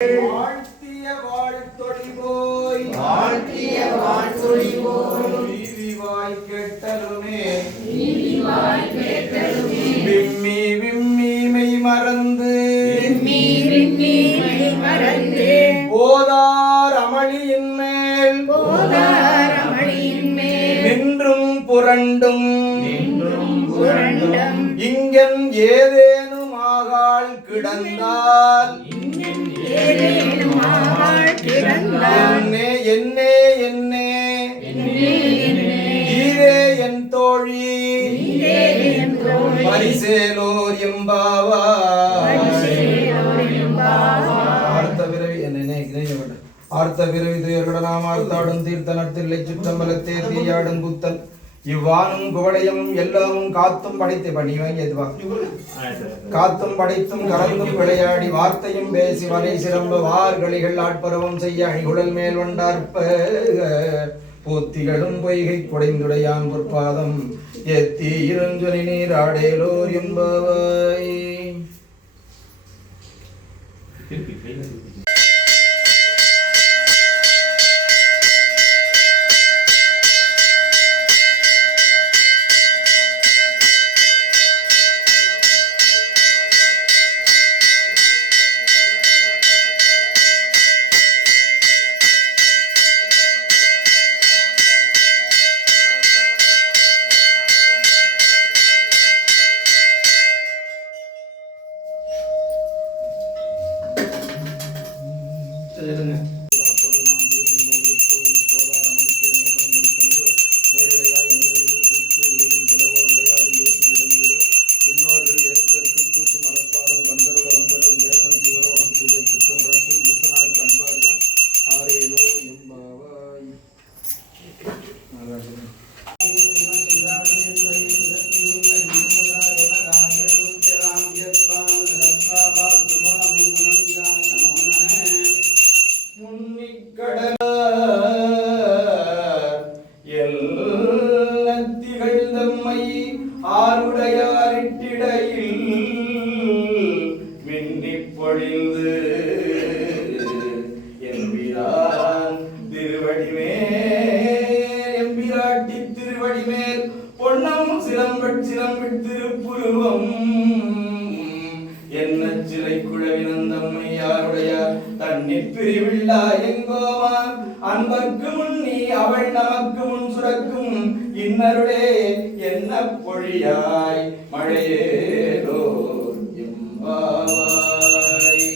வாழ்த்திய வாழ்த்தொழி போய் வீதிவாய் கேட்டலுமே விம்மி விம்மி மெய் மறந்து போதார் அமளியின் மேல் நின்றும் புரண்டும் இங்கன் ஏதேனும் ஆகாள் கிடந்தால் என்னே என்னே ஈரே என் தோழி பரிசேலோர் எம்பாவாய் ஆர்த்த பிறவி துயர்களுடன் ஆர்த்தாடும் தீர்த்தனத்தில்லை சுற்றம்பலத்தே தீயாடும் புத்தன் இவ்வானும் குவடையும் எல்லாமும் காத்தும் படைத்து காத்தும் படைத்தும் கலந்தும் விளையாடி வார்த்தையும் பேசி வரை சிறம்ப வார்களிகள் ஆட்பரவம் செய்ய அணிகுழல் மேல் வண்டார்ப்ப போத்திகளும் பொய்கை குடைந்துடையான் பொற்பாதம் எத்தி இருஞ்சொலி நீர் ஆடேலோர் என்பவாய். திருவடிமேல் பொன்னம் சிலம்பித்திருப்புருவம் என்ன சிலை குழவினந்தம்மை யாருடையார் தண்ணீர் பிரிவில்லா எங்கோமான் அன்பர்க்கு முன்னி அவள் நமக்கு முன் சுரக்கும் இன்னருளே என்ன பொழியாய் மழையேலோ எம்பாவாய்.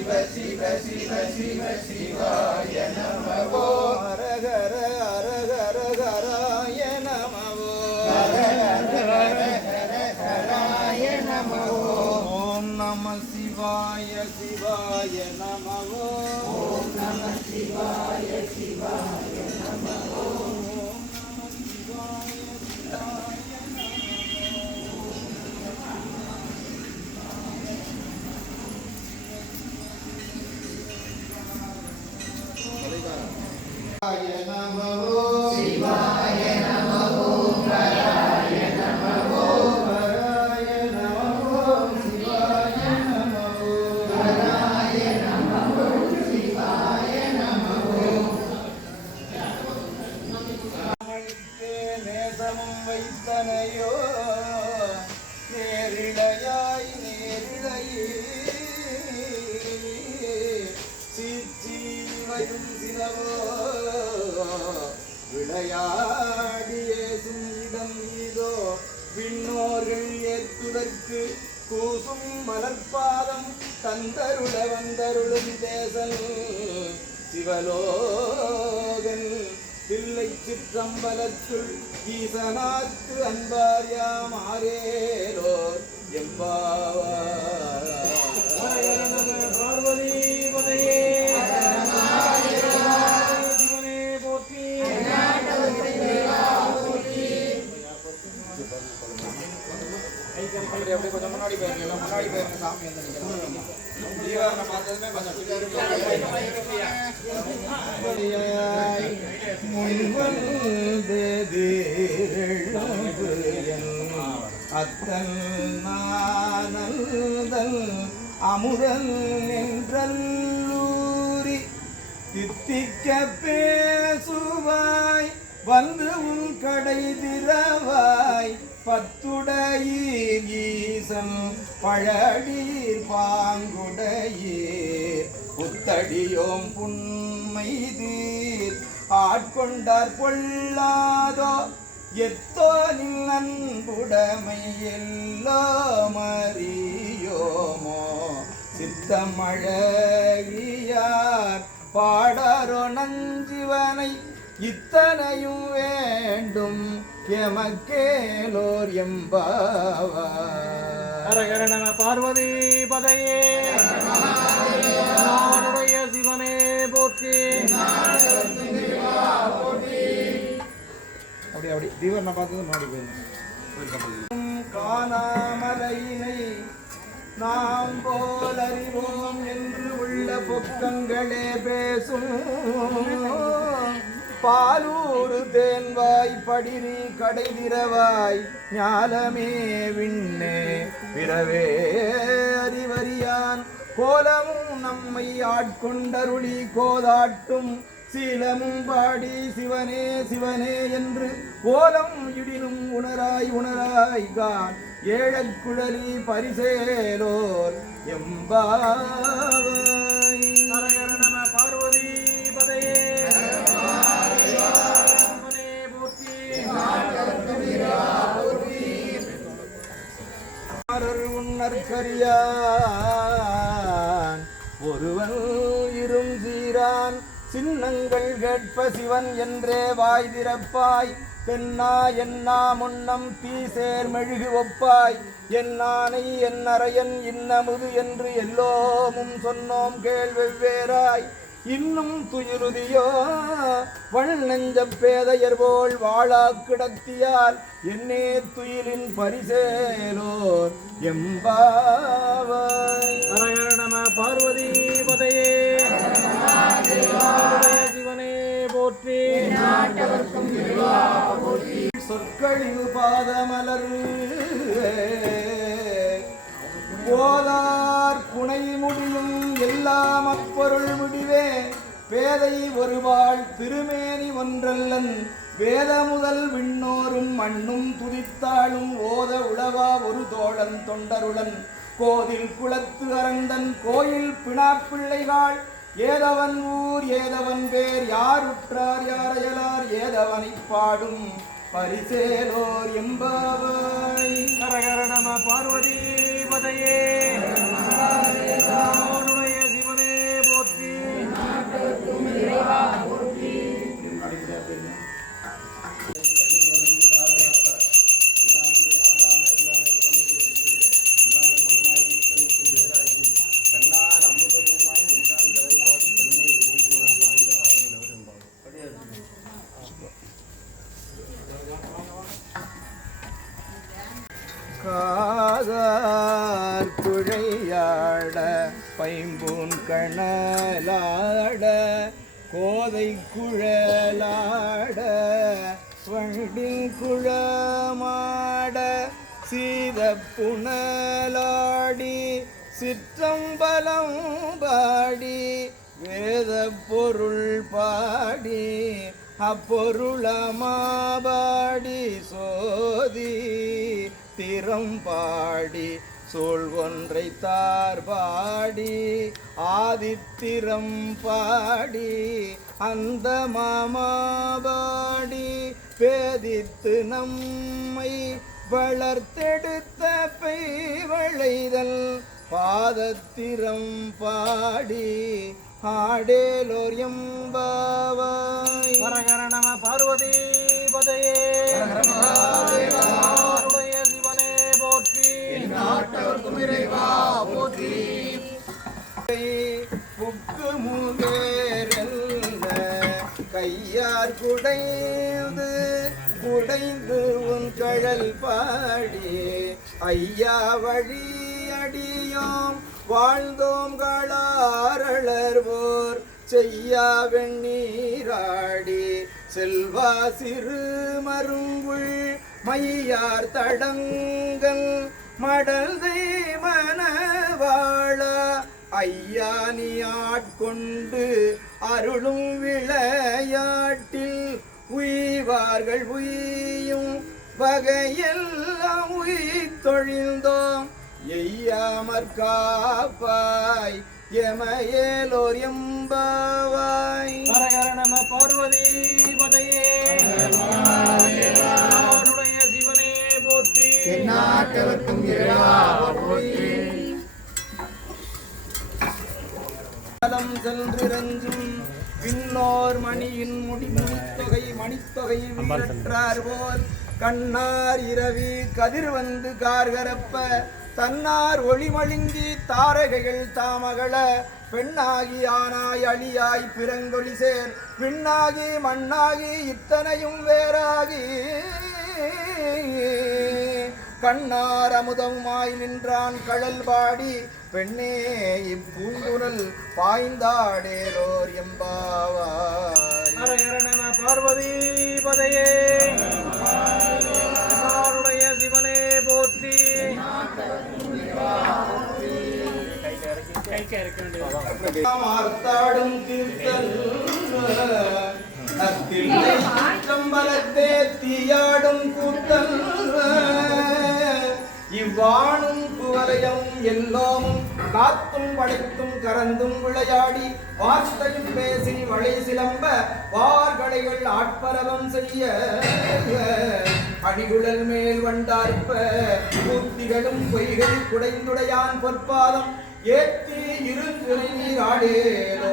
शिव शिव शिव शिवाय नमो हर हर हर हर हराय नमो हर हर हर हर हराय नमो ओम नमः शिवाय शिवाय नमो ओम नमः शिवाय शिवाय नमो Namo பழமும் வைத்தனையோ நேரிழையாய் நேரிழையே சீச்சீவையும் சிலவோ விளையாடியே சுங்கிடம் இதோ விண்ணோர்கள் ஏற்றுதற்கு கூசும் மலர்பாதம் தந்தருள வந்தருளும் தேசன் சிவலோகன் பிள்ளை சிற்றம்பலத்துள் ஈசனாக்கு அன்பார் யாம் ஆரேலோர் எம்பாவார். பார்வதி பதையே சிவனே போற்றி. அப்படியே கொஞ்சம் முன்னாடி போயிருங்க, முன்னாடி போயிருங்க. சாமி வந்து ஜீவாரண பார்த்ததுமே கொஞ்சம் அத்தன் நானந்தல் அமுதன் என்றல்லூரி தித்திக்க பேசுவாய் வந்து உன் கடை திறவாய் பத்துடையீர் ஈசன் பழடீர் பாங்குடையீர் புத்தடியோம் புன்மைதீர் ஆட்கொண்டார் கொள்ளாதோ எத்தோ நின் அன்புடைமை எல்லாம் அறியோமோ சித்தமழகியார் பாடாரோ நஞ்சிவனை இத்தனையும் வேண்டும் எமக்கேலோர் எம்பாவார். ஹரஹர நம பார்வதி பதையே நானுடைய சிவனே போற்றி. அப்படி அப்படி தீவனை பார்த்தது மாடி போயிருந்தோம். காணாமலையினை நாம் போல் அறிவோம் என்று உள்ள பொக்கங்களே பேசும் பாலூரு தேன்வாய் படிரி கடை திறவாய் ஞாலமே விண்ணே பிறவே அறிவறியான் கோலமும் நம்மை ஆட்கொண்டருளி கோதாட்டும் சீலமும் பாடி சிவனே சிவனே என்று கோலம் இடினும் உணராய் உணராய் கான் ஏழக்குழலி பரிசேலோர் எம்பாவாய். ஹரஹர நம பார்வதி பதையே உன்னற்கரியான் ஒருவன் இரும் சீரான் சின்னங்கள் கேட்ப சிவன் என்றே வாய் திறப்பாய் தென்னா என்னா முன்னம் தீசேர் மெழுகு ஒப்பாய் என்னானை என்னறையன் இன்னமுது என்று எல்லோமும் சொன்னோம் கேள் வெவ்வேறாய் இன்னும் துயிலுதியோ வள் நெஞ்ச பேதையர் போல் வாழா கிடத்தியால் என்னே துயிலின் பரிசேலோர் எம்பாவாய். ஹரஹர நம பார்வதி பதையே சிவனே போற்றி. சொற்களிவு பாதமலர் போதார் புனை முடியும் எல்லாம் அப்பொருள் முடிவே பேதை ஒருவாள் திருமேனி ஒன்றல்லன் வேத முதல் விண்ணோரும் மண்ணும் துதித்தாளும் ஓத உளவா ஒரு தோழன் தொண்டருளன் கோதில் குளத்து அரண்டன் கோயில் பிணாப்பிள்ளைகாள் ஏதவன் ஊர் ஏதவன் பேர் யார் உற்றார் யாரையலார் ஏதவனை பாடும் பரிசேலோர் எம்பாவாய். ஹரஹர நம பார்வதி பதையே சிவனே போற்றி. காதார் குழையாட பைம்பூன் கணலாட கோதை குழலாட வண்டின் குழமாட சீத புனலாடி சிற்றம்பலம் பாடி வேத பொருள் பாடி அப்பொருளமாபாடி சோதி திறம்பாடி சூழ் ஒன்றை தார்பாடி ஆதித்திரம் பாடி அந்த மாமாபாடி பேதித்து நம்மை வளர்த்தெடுத்த பெய்வளைதல் பாதத்திரம் பாடி ஆடேலோர் எம்பாவாய். ஹரஹர நம பார்வதி பதையே சிவனே போற்றி நாட்டவர்க்கும் இறைவா போற்றி. புக்கு முகேரல்ல கையார் குடைந்து குடைந்து உன் கழல் பாடி ஐயா வழி அடியோம் வாழ்ந்தோம் களர்வோர் செய்யா வெண்ணீராடி செல்வா சிறு மருங்குள் மையார் தடங்கள் மடல்தை மனவாழ ஐயா நீ ஆட்கொண்டு அருளும் விளையாட்டில் உய்வார்கள் உய்யும் வகையெல்லாம் உய்தொழிந்தோம் எய்யாமற் காப்பாய் எமையேலோர் எம்பாவாய். ஹரஹர நம பார்வதி பதையே சிவனே போற்றி நாட்டவர்க்கும் இறைவா போற்றி. காலம் சென்றிரஞ்சும் பின்னோர் மணியின் முடித்தொகை மணித்தொகை வீரற்றார் போல் கண்ணார் இரவி கதிர் வந்து கார்கரப்ப தன்னார் ஒளிமழுங்கி தாரகைகள் தாமகள பெண்ணாகி ஆனாய் அழியாய் பிறங்கொழி சேர் பின்னாகி மண்ணாகி இத்தனையும் வேறாகி கண்ணார் அமுதமாய் நின்றான் கழல் பாடி பெண்ணே இப்பூங்குரல் பாய்ந்தாடேலோர் எம்பாவாய். ஹரஹர நம பார்வதி பதையே சிவனே போற்றி மார்த்தாடும் தீர்த்தல் சம்பலத்தே தீயாடும் கூத்தல் இவ்வாணும் குவலயம் எல்லோமும் காத்தும் படைத்தும் கறந்தும் விளையாடி வார்த்தையும் பேசி வளை சிலம்ப வார்களைகள் ஆட்பரவம் செய்ய அணிகுழல் மேல் வண்டார்ப்ப பூத்திகளும் பொய்கள் குடைந்துடையான் பொற்பாதம் ஏத்தி இருந்துரை நீர் ஆடேலோ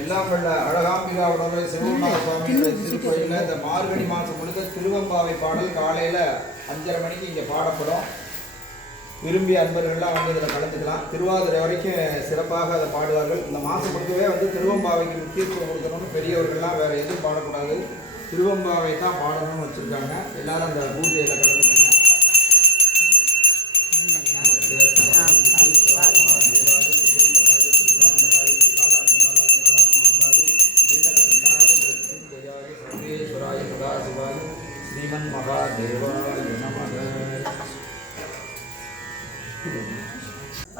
எல்லாம் வல்ல அழகாம்பிகாவுடைய சிவகுமார சுவாமி திருக்கோயிலில் இந்த மார்கழி மாதம் முழுக்க திருவம்பாவை பாடல் காலையில் 5:30 மணிக்கு இங்கே பாடப்படும். விரும்பிய அன்பர்கள்லாம் வந்து இதில் கலந்துக்கலாம். திருவாதிரை வரைக்கும் சிறப்பாக அதை பாடுவார்கள். இந்த மாதம் முழுக்கவே வந்து திருவம்பாவைக்கு முக்கியத்துவம் கொடுக்கணும்னு பெரியவர்கள்லாம் வேறு எதுவும் பாடக்கூடாது, திருவம்பாவை தான் பாடணும்னு வச்சுருக்காங்க. எல்லாரும் அந்த பூஜையில் கலந்துக்கங்க. ஸ்ரீமன் மகாதேவாய நமக.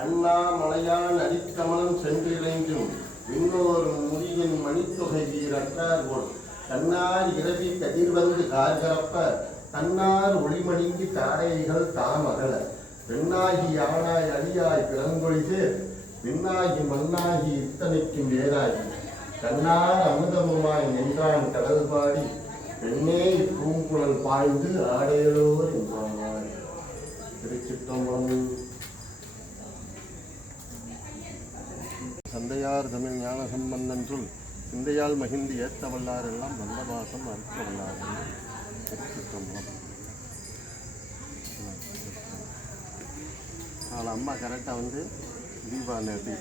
அண்ணாமலையான் அடிக்கமலம் சென்றிழைந்தும் இன்னொரு முடியின் மணித்தொகை வீரற்றார் போல் தன்னார் இரவி கதிர்வந்து கார்கரப்ப தன்னார் ஒளிமணிங்கி தாரைகள் தாமகள பெண்ணாகி ஆனாய் அழியாய் பிறங்கொழிசே பின்னாகி மண்ணாகி இத்தனைக்கும் வேறாகி தன்னார் அமுதமுமாய் நின்றான் கடல் பாடி பெண்ணே பூங்குழல் பாய்ந்து ஆடையலோர் என்பார். திருச்சிற்றம்பலம். சந்தையார் தமிழ் ஞான சம்பந்தன் சொல் சிந்தையால் மகிழ்ந்து ஏத்த வல்லார் எல்லாம் வல்லபாசம் அறுக்க வல்லார்கள். திருச்சிற்றம்பலம். நாலு அம்மா கரெக்டாக வந்து தீபா நேர்த்தி